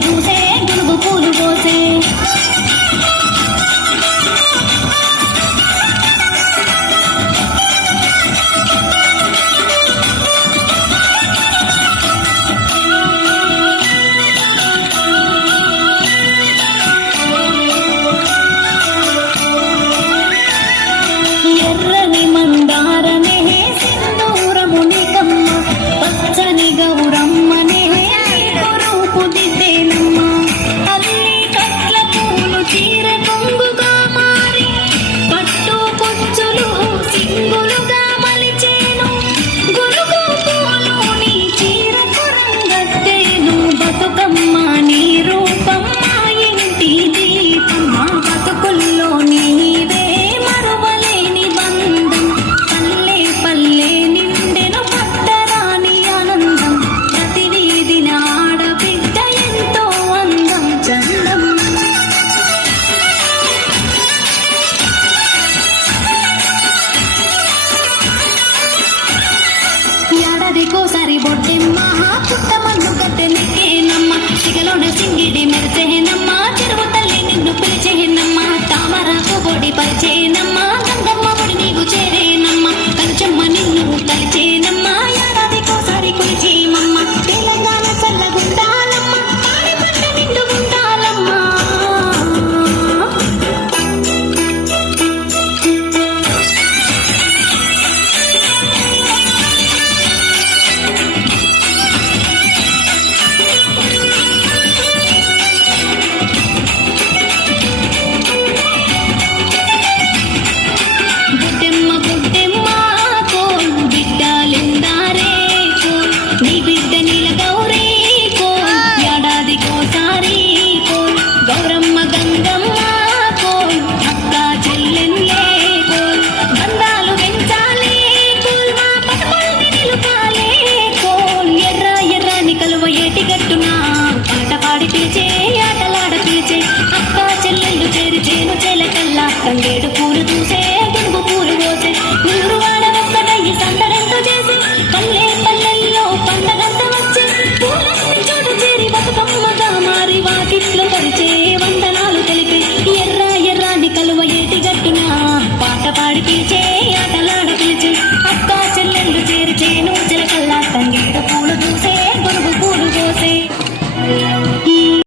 నిన్ను చూసే గునుగు పూలు పోసే ఎర్రని మందారమే సింధూరమునికమ్మ పచ్చని గౌరమ్మనే కొరుపు దిద్దేనమ్మ అల్లి కట్ల పూలు చీర కొంగుగా మారి పట్టు కుచ్చులు సింగులుగా మలిచేను గురుగు పూలు నీ చీర కురంగట్టేను బతుకమ్మ నీ రూపం మా ఇంటి దీపం మా బతుకుల్లో నీవే మరువలేని బంధం పల్లె పల్లె నిండెను పట్టరాని ఆనందం ప్రతి వీధిన ఆడబిడ్డ ఎంతో అందం చందం ఏడాదికోసారి బొడ్డెమ్మ పుట్టమన్ను గద్దెనెక్కేనమ్మ సిగలోన సింగిడి మెరిసేనమ్మ చెరువు తల్లి నిన్ను పిలిచేనమ్మ తామరకు బొడి పరిచేనమ్మ గంగమ్మ బొడి నీకు చేరేనమ్మ కంచమ్మ నిన్ను కలిచేనమ్మ ఏడాదికోసారి కొలిచేమమ్మ తెలంగాణ చల్లగుండాలమ్మ పాడి పంట నిండు ఉండాలమ్మ బుడ్డెమ్మ బుడ్డెమ్మ కోల్ బిడ్డలిందారే కోల్ నీ బిడ్డ నీల గౌరీ కోల్ ఏడాదికోసారి కోల్ గౌరమ్మ గంగమ్మ కోల్ అక్క చెల్లెన్లే కోల్ బంధాలు పెంచాలే కోల్ మా పదవుల్ని నిలుపాలే కోల్ ఎర్ర ఎర్రని కలువ ఏటి గట్టున పాట పాడి పిలిచే ఆటలాడ పిలిచే అక్క చెల్లెళ్ళు చేరి చేను చెలకల్లా తంగేడు